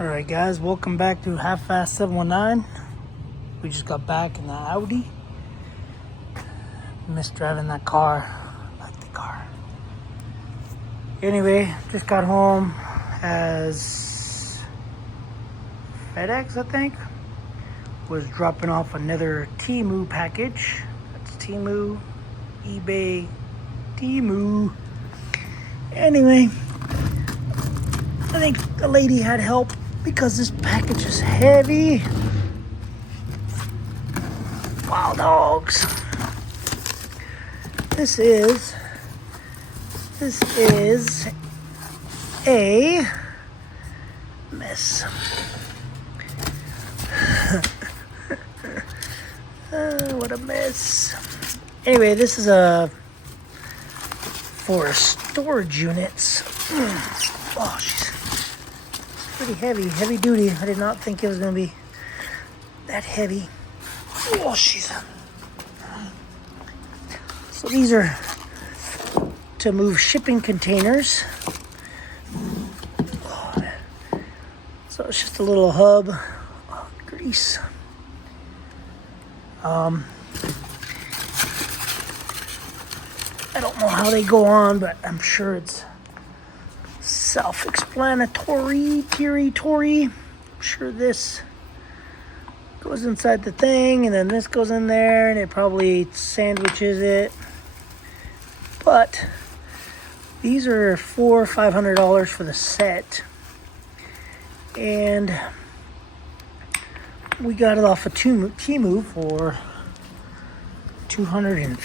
Alright guys, welcome back to Half Fast 719. We just got back in the Audi. Miss driving that car. Like the car. Anyway, just got home as FedEx, I think, was dropping off another Temu package. That's Temu, eBay, Temu. Anyway, I think the lady had help because this package is heavy. Wild dogs. This is a mess. What a mess. Anyway, this is for storage units. Oh, she's pretty heavy duty. I did not think it was going to be that heavy. Oh, so these are to move shipping containers. So it's just a little hub of grease. I don't know how they go on, but I'm sure it's self-explanatory. I'm sure this goes inside the thing, and then this goes in there, and it probably sandwiches it. But these are $400 or $500 for the set, and we got it off of Temu for $230.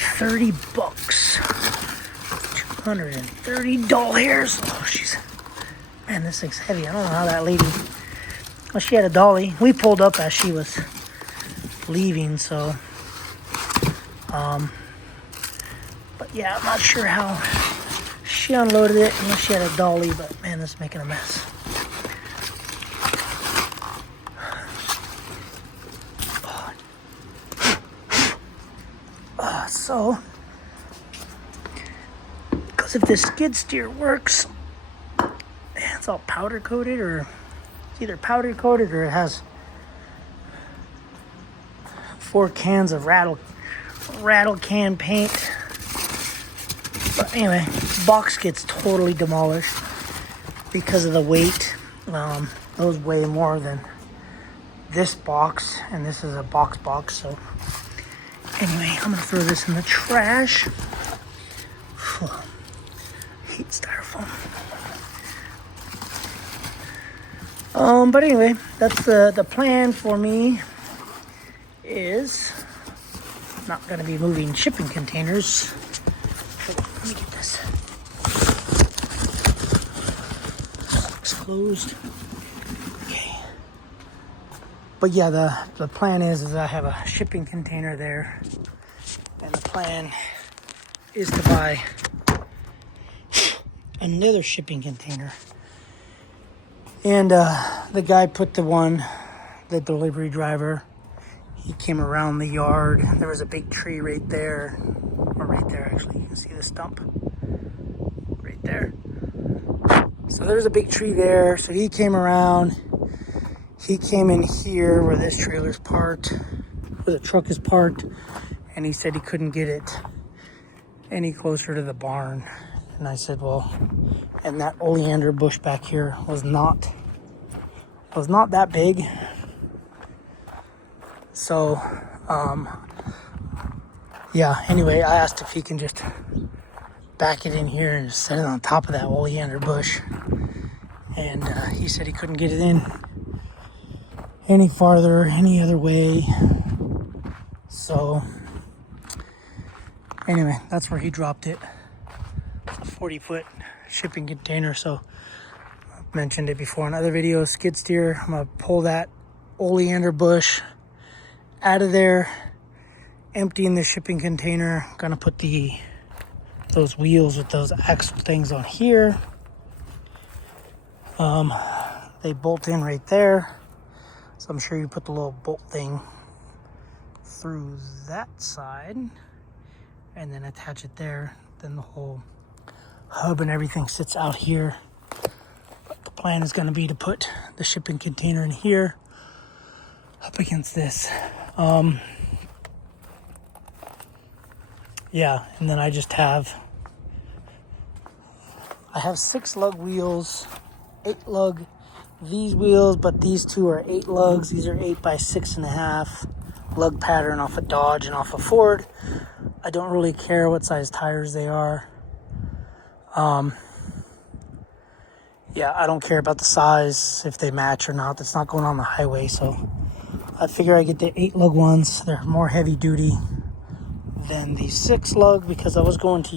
$230 doll hairs. Oh, man, this thing's heavy. I don't know how that lady. Well, she had a dolly. We pulled up as she was leaving, so. But yeah, I'm not sure how she unloaded it unless she had a dolly. But man, this is making a mess. So, because if this skid steer works, it's all powder coated, or it's either powder coated or it has 4 cans of rattle can paint. But anyway, box gets totally demolished because of the weight. Those weigh more than this box, and this is a box. So anyway, I'm gonna throw this in the trash. Hate styrofoam. But anyway, that's the plan for me. Is not gonna be moving shipping containers. Let me get this. It's closed. Okay. But yeah, the plan is I have a shipping container there, and the plan is to buy another shipping container. And the guy put the delivery driver, he came around the yard. There was a big tree right there, or right there actually. You can see the stump right there. So there's a big tree there. So he came around. He came in here where this trailer's parked, where the truck is parked, and he said he couldn't get it any closer to the barn. And I said, well, and that oleander bush back here was not that big. So, yeah, anyway, I asked if he can just back it in here and just set it on top of that oleander bush. And he said he couldn't get it in any farther, any other way. So, anyway, that's where he dropped it. It's a 40-foot shipping container. So, I've mentioned it before in other videos. Skid steer, I'm going to pull that oleander bush out of there, emptying the shipping container. Gonna put those wheels with those axle things on here. They bolt in right there, so I'm sure you put the little bolt thing through that side and then attach it there. Then the whole hub and everything sits out here. But the Plan is going to be to put the shipping container in here up against this. Yeah, and then I have 6 lug wheels, 8 lug these wheels, but these two are 8 lugs. These are 8 by 6.5 lug pattern off a Dodge and off a Ford. I don't really care what size tires they are. Yeah, I don't care about the size, if they match or not. That's not going on the highway, so I figure I get the 8 lug ones. They're more heavy duty than the 6 lug, because I was going to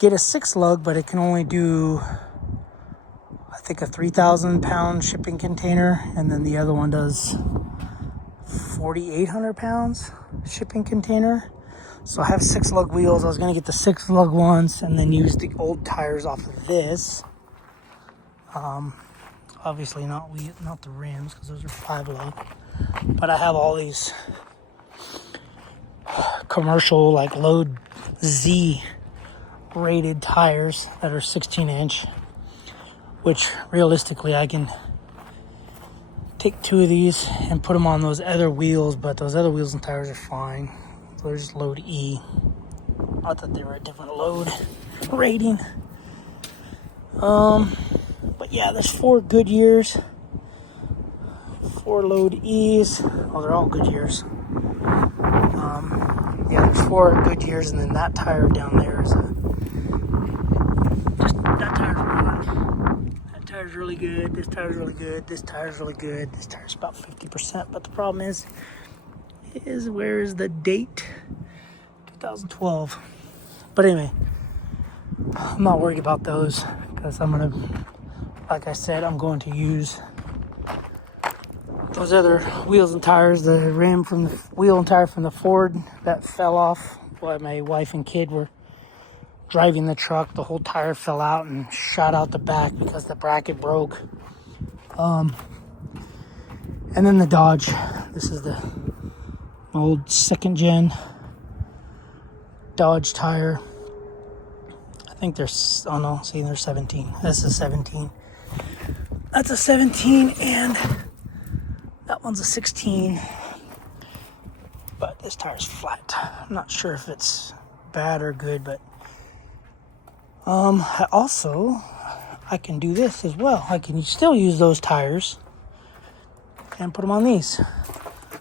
get a 6 lug, but it can only do, I think, a 3,000 pound shipping container, and then the other one does 4,800 pounds shipping container. So I have 6 lug wheels. I was gonna get the 6 lug ones and then use the old tires off of this. Obviously not the rims, because those are 5 lug. But I have all these commercial, like, Load Z rated tires that are 16-inch, which realistically I can take 2 of these and put them on those other wheels, but those other wheels and tires are fine. So they're just Load E. I thought they were a different load rating. But yeah, there's 4 Goodyears, 4 Load E's. Oh, they're all Goodyears. Yeah, there's 4 Goodyears, and then that tire down there is that tire's wrong. That tire's really good. This tire's really good. This tire's really good. This tire's about 50%. But the problem is where is the date? 2012. But anyway, I'm not worried about those, because like I said, I'm going to use those other wheels and tires, the rim from the wheel and tire from the Ford that fell off while my wife and kid were driving the truck. The whole tire fell out and shot out the back because the bracket broke. And then the Dodge. This is the old 2nd gen Dodge tire. I think there's, oh no, see, there's 17. That's a 17. That's a 17, and that one's a 16. But this tire's flat. I'm not sure if it's bad or good, but I can do this as well. I can still use those tires and put them on these,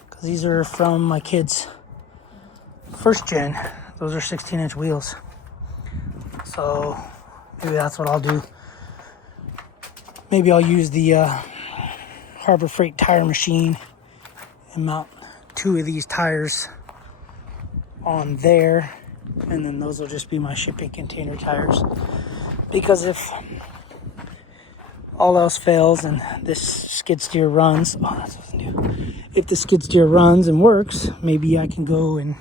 because these are from my kids' 1st gen. Those are 16-inch wheels. So maybe that's what I'll do. Maybe I'll use the Harbor Freight tire machine and mount 2 of these tires on there, and then those will just be my shipping container tires. Because if all else fails and this skid steer runs, if the skid steer runs and works, maybe I can go and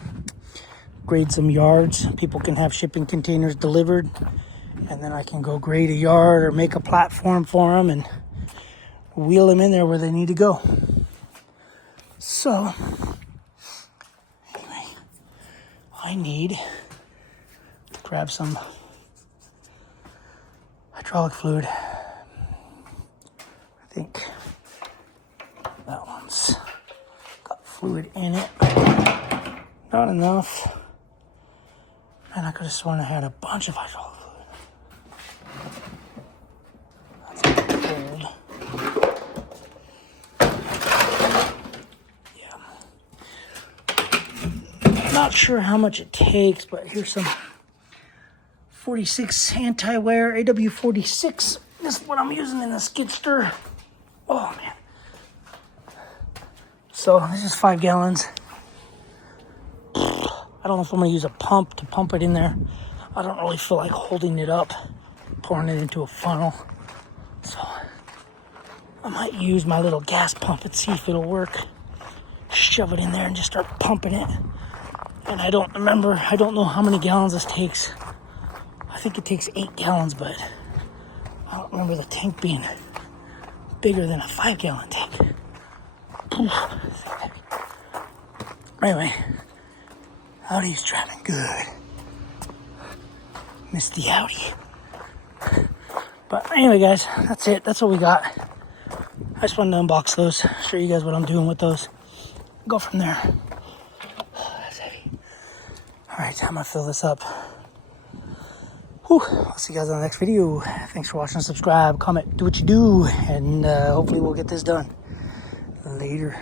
grade some yards. People can have shipping containers delivered, and then I can go grade a yard or make a platform for them and wheel them in there where they need to go. So anyway, I need to grab some hydraulic fluid. I think that one's got fluid in it. Not enough. Man, I could have sworn I had a bunch of hydraulic fluid. That's cold. Yeah. Not sure how much it takes, but here's some 46 anti-wear AW46. This is what I'm using in the skid steer. Oh man. So this is 5 gallons. I don't know if I'm gonna use a pump to pump it in there. I don't really feel like holding it up, pouring it into a funnel. So I might use my little gas pump and see if it'll work. Shove it in there and just start pumping it. And I don't know how many gallons this takes. I think it takes 8 gallons, but I don't remember the tank being bigger than a 5-gallon tank. Anyway, Audi's driving good. Miss the Audi. But anyway, guys, that's it. That's what we got. I just wanted to unbox those, show you guys what I'm doing with those. Go from there. Oh, that's heavy. All right, I'm gonna fill this up. Whew. I'll see you guys on the next video. Thanks for watching. Subscribe, comment, do what you do, and hopefully we'll get this done. Later.